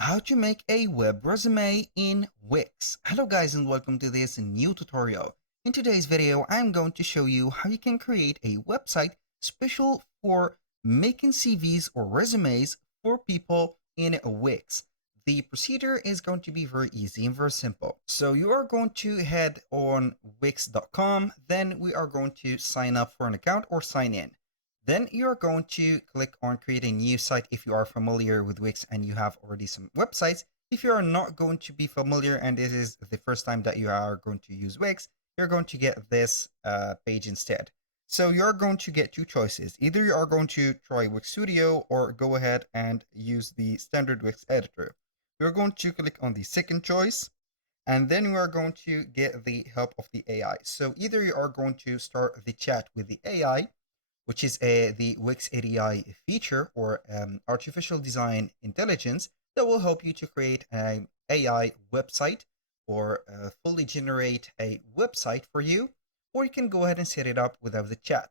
How to make a web resume in Wix. Hello guys and welcome to this new tutorial. In today's video, I'm going to show you how you can create a website special for making CVs or resumes for people in Wix. The procedure is going to be very easy and very simple. So you are going to head on wix.com, then we are going to sign up for an account or sign in. Then you're going to click on create a new site if you are familiar with Wix and you have already some websites. If you are not going to be familiar and this is the first time that you are going to use Wix, you're going to get this page instead. So you're going to get two choices. Either you are going to try Wix Studio or go ahead and use the standard Wix editor. You're going to click on the second choice and then you are going to get the help of the AI. So either you are going to start the chat with the AI, which is the Wix ADI feature or artificial design intelligence that will help you to create an AI website or fully generate a website for you, or you can go ahead and set it up without the chat.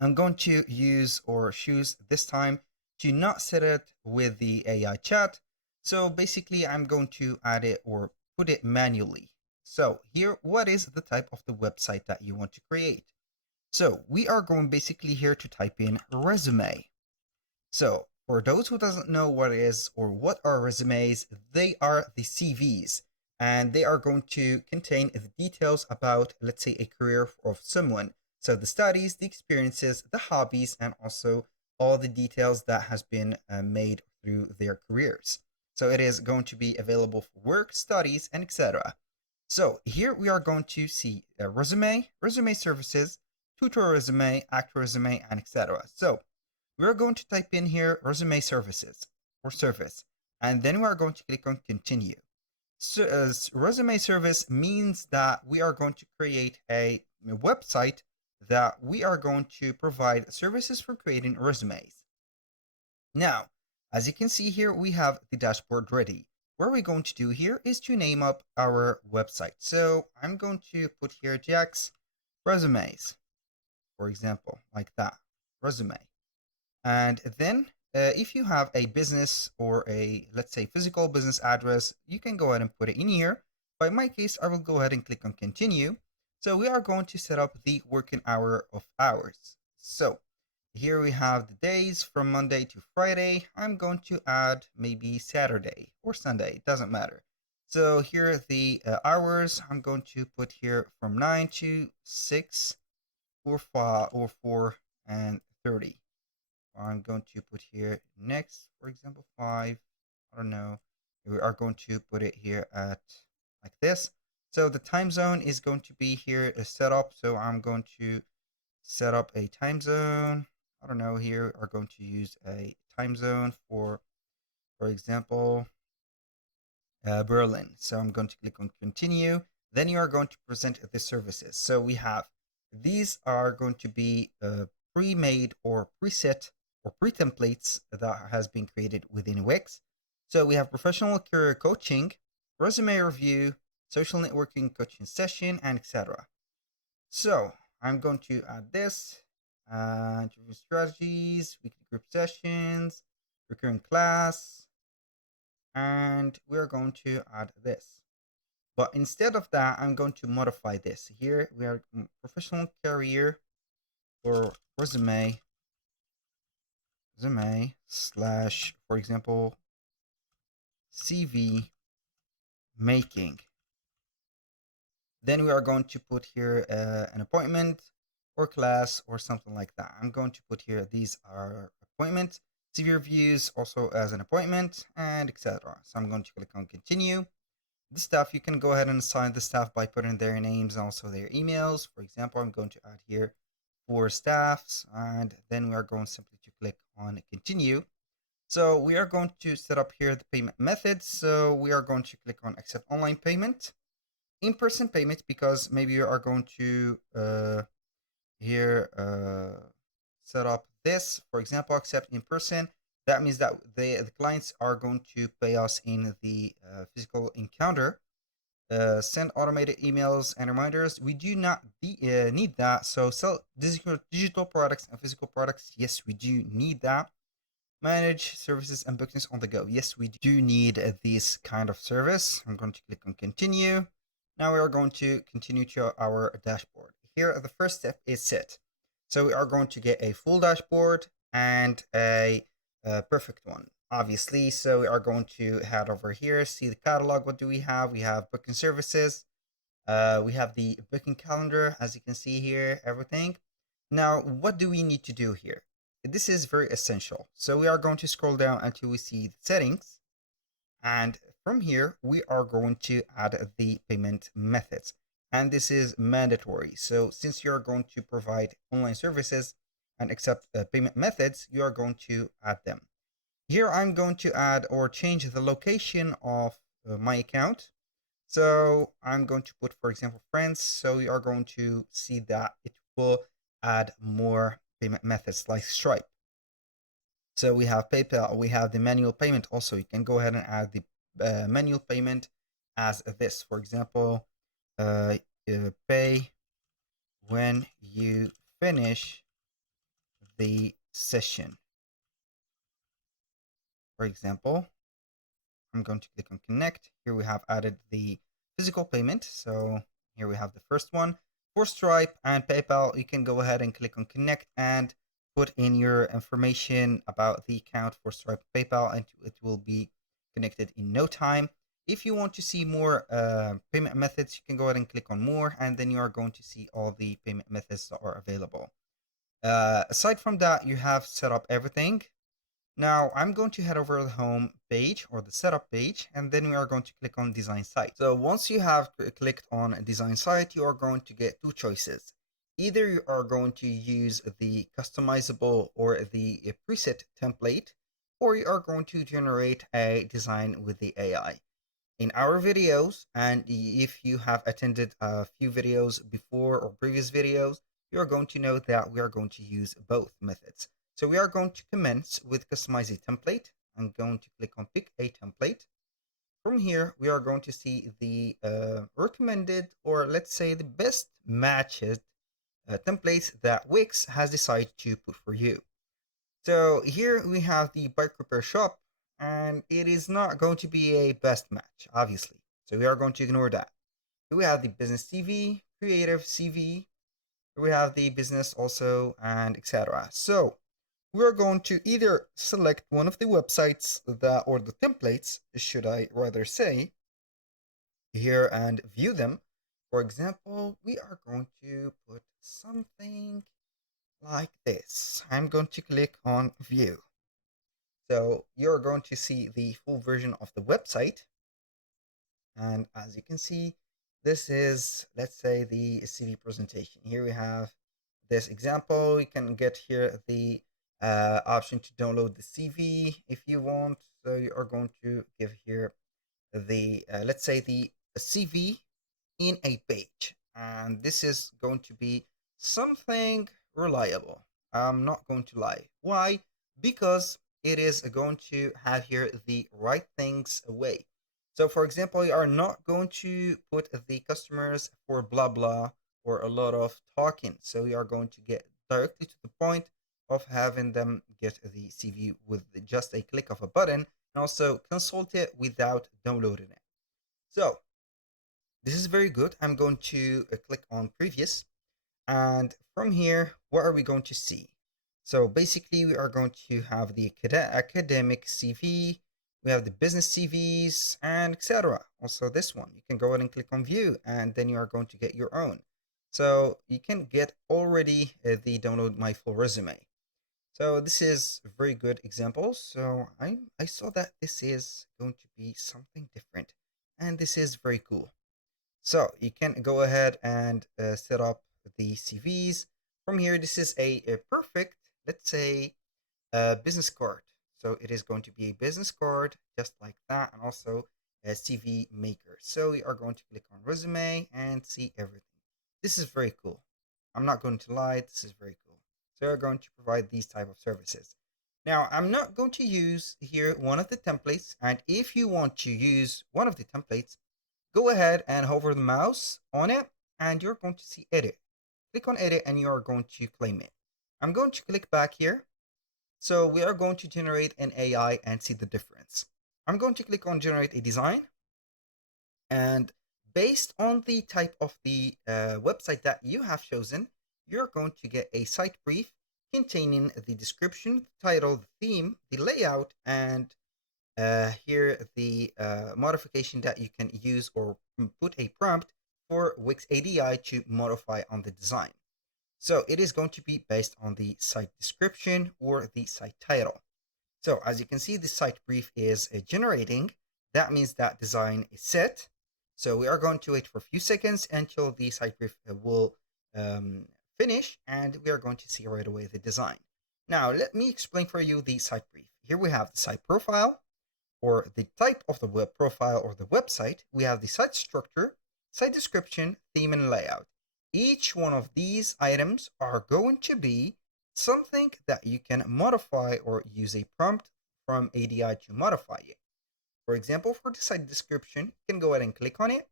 I'm going to use or choose this time to not set it with the AI chat. So basically I'm going to add it or put it manually. So here, what is the type of the website that you want to create? So we are going basically here to type in resume. So for those who doesn't know what it is or what are resumes, they are the CVs and they are going to contain the details about, let's say, a career of someone. So the studies, the experiences, the hobbies, and also all the details that has been made through their careers. So it is going to be available for work, studies, and etc. So here we are going to see a resume, resume services, tutor resume, actor resume, and etc. So we're going to type in here resume services or service, and then we are going to click on continue. So resume service means that we are going to create a website that we are going to provide services for creating resumes. Now, as you can see here, we have the dashboard ready. What we're going to do here is to name up our website. So I'm going to put here Jack's resumes, for example, like that, resume. And then if you have a business or a, let's say, physical business address, you can go ahead and put it in here. But in my case, I will go ahead and click on continue. So we are going to set up the working hour of hours. So here we have the days from Monday to Friday. I'm going to add maybe Saturday or Sunday, it doesn't matter. So here are the hours. I'm going to put here from 9 to 6 or 5 or 4 and 30. I'm going to put here next, for example, 5. I don't know. We are going to put it here at like this. So the time zone is going to be here set up. So I'm going to set up a time zone. I don't know, here are going to use a time zone for example, Berlin. So I'm going to click on continue. Then you are going to present the services. So we have, these are going to be pre-made or preset or pre-templates that has been created within Wix. So we have professional career coaching, resume review, social networking coaching session, and etc. So I'm going to add this, interview strategies, weekly group sessions, recurring class, and we're going to add this. But instead of that, I'm going to modify this. Here we are professional career or resume slash, for example, CV making. Then we are going to put here an appointment or class or something like that. I'm going to put here, these are appointments, CV reviews also as an appointment, and etc. So I'm going to click on continue. The staff, you can go ahead and assign the staff by putting their names and also their emails. For example, I'm going to add here 4 staffs, and then we are going simply to click on continue. So we are going to set up here the payment methods. So we are going to click on accept online payment, in-person payment, because maybe you are going to here set up this, for example, accept in person. That means that the clients are going to pay us in the physical encounter. Send automated emails and reminders. We do not need that. So sell digital products and physical products. Yes, we do need that. Manage services and bookings on the go. Yes, we do need this kind of service. I'm going to click on continue. Now we are going to continue to our dashboard. Here, the first step is set. So we are going to get a full dashboard and a perfect one, obviously. So we are going to head over here, see the catalog. What do we have? We have booking services. We have the booking calendar, as you can see here, everything. Now, what do we need to do here? This is very essential. So we are going to scroll down until we see the settings. And from here, we are going to add the payment methods. And this is mandatory. So since you're going to provide online services and accept payment methods, you are going to add them. Here, I'm going to add or change the location of my account. So I'm going to put, for example, France. So you are going to see that it will add more payment methods like Stripe. So we have PayPal, we have the manual payment also. You can go ahead and add the manual payment as this. For example, pay when you finish the session. For example, I'm going to click on connect. Here we have added the physical payment. So here we have the first one. For Stripe and PayPal, you can go ahead and click on connect and put in your information about the account for Stripe and PayPal, and it will be connected in no time. If you want to see more payment methods, you can go ahead and click on more, and then you are going to see all the payment methods that are available. Aside from that, you have set up everything. Now I'm going to head over to the home page or the setup page, and then we are going to click on design site. So once you have clicked on design site, you are going to get two choices. Either you are going to use the customizable or the preset template, or you are going to generate a design with the AI. In our videos, and if you have attended a few videos before or previous videos, you are going to know that we are going to use both methods. So we are going to commence with customize a template. I'm going to click on pick a template. From here, we are going to see the recommended, or let's say the best matched templates that Wix has decided to put for you. So here we have the bike repair shop, and it is not going to be a best match, obviously. So we are going to ignore that. We have the business CV, creative CV, we have the business also, and etc. So we're going to either select one of the websites that, or the templates, should I rather say, here and view them. For example, we are going to put something like this. I'm going to click on view. So you're going to see the full version of the website. And as you can see, this is, let's say, the CV presentation. Here we have this example. You can get here the option to download the CV if you want. So you are going to give here the, let's say, the CV in a page. And this is going to be something reliable. I'm not going to lie. Why? Because it is going to have here the right things away. So for example, you are not going to put the customers for blah blah or a lot of talking. So you are going to get directly to the point of having them get the CV with just a click of a button, and also consult it without downloading it. So this is very good. I'm going to click on previous, and from here, what are we going to see? So basically, we are going to have the academic CV, we have the business CVs, and etc. Also this one, you can go ahead and click on view, and then you are going to get your own. So you can get already the download my full resume. So this is a very good example. So I saw that this is going to be something different, and this is very cool. So you can go ahead and set up the CVs. From here, this is a perfect, let's say, business card. So it is going to be a business card just like that, and also a CV maker. So we are going to click on resume and see everything. This is very cool. I'm not going to lie, this is very cool. So we're going to provide these type of services. Now, I'm not going to use here one of the templates, and if you want to use one of the templates, go ahead and hover the mouse on it, and you're going to see edit. Click on edit, and you are going to claim it. I'm going to click back here, So we are going to generate an AI and see the difference. I'm going to click on generate a design, and based on the type of the website that you have chosen, you're going to get a site brief containing the description, title, the theme, the layout, and here the modification that you can use or put a prompt for Wix ADI to modify on the design. So it is going to be based on the site description or the site title. So as you can see, the site brief is generating. That means that design is set. So we are going to wait for a few seconds until the site brief will um, finish, and we are going to see right away the design. Now, let me explain for you the site brief. Here we have the site profile, or the type of the web profile or the website. We have the site structure, site description, theme, and layout. Each one of these items are going to be something that you can modify or use a prompt from ADI to modify it. For example, for the site description, you can go ahead and click on it,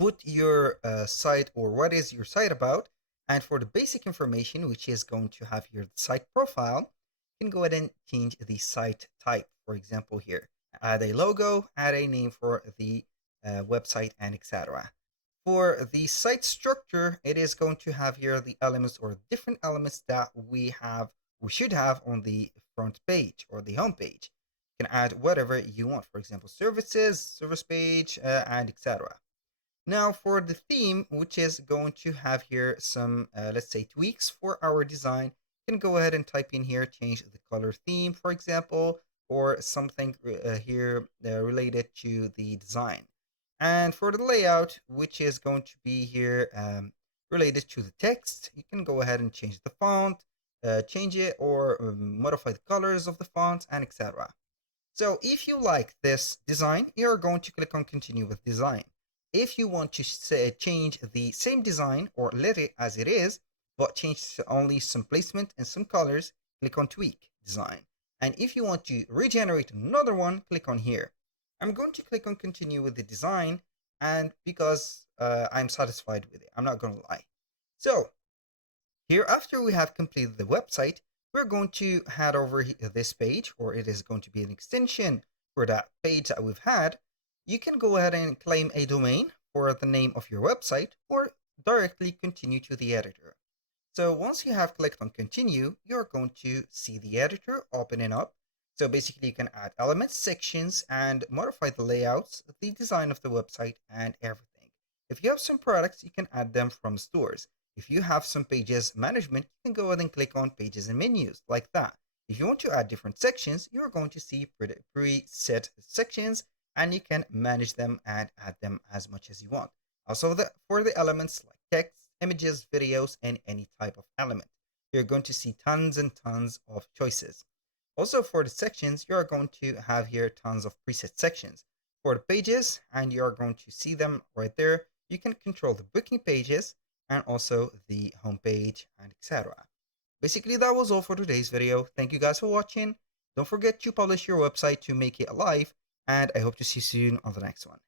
put your site or what is your site about, and for the basic information, which is going to have here the site profile, you can go ahead and change the site type. For example, here, add a logo, add a name for the website, and etc. For the site structure, it is going to have here the elements or different elements that we should have on the front page or the home page. You can add whatever you want, for example, services, service page, and etc. Now for the theme, which is going to have here some, let's say, tweaks for our design, you can go ahead and type in here, change the color theme, for example, or something here related to the design. And for the layout, which is going to be here related to the text, you can go ahead and change the font, change it, or modify the colors of the font, and etc. So if you like this design, you're going to click on continue with design. If you want to change the same design or let it as it is, but change only some placement and some colors, click on tweak design. And if you want to regenerate another one, click on here. I'm going to click on continue with the design, and because I'm satisfied with it, I'm not going to lie. So here, after we have completed the website, we're going to head over this page, or it is going to be an extension for that page that we've had. You can go ahead and claim a domain for the name of your website, or directly continue to the editor. So once you have clicked on continue, you're going to see the editor opening up. So basically you can add elements, sections, and modify the layouts, the design of the website, and everything. If you have some products, you can add them from stores. If you have some pages management, you can go ahead and click on pages and menus like that. If you want to add different sections, you're going to see preset sections, and you can manage them and add them as much as you want. Also, for the elements like text, images, videos, and any type of element, you're going to see tons and tons of choices. Also, for the sections, you're going to have here tons of preset sections. For the pages, and you're going to see them right there, you can control the booking pages and also the home page and etc. Basically, that was all for today's video. Thank you guys for watching. Don't forget to publish your website to make it alive, and I hope to see you soon on the next one.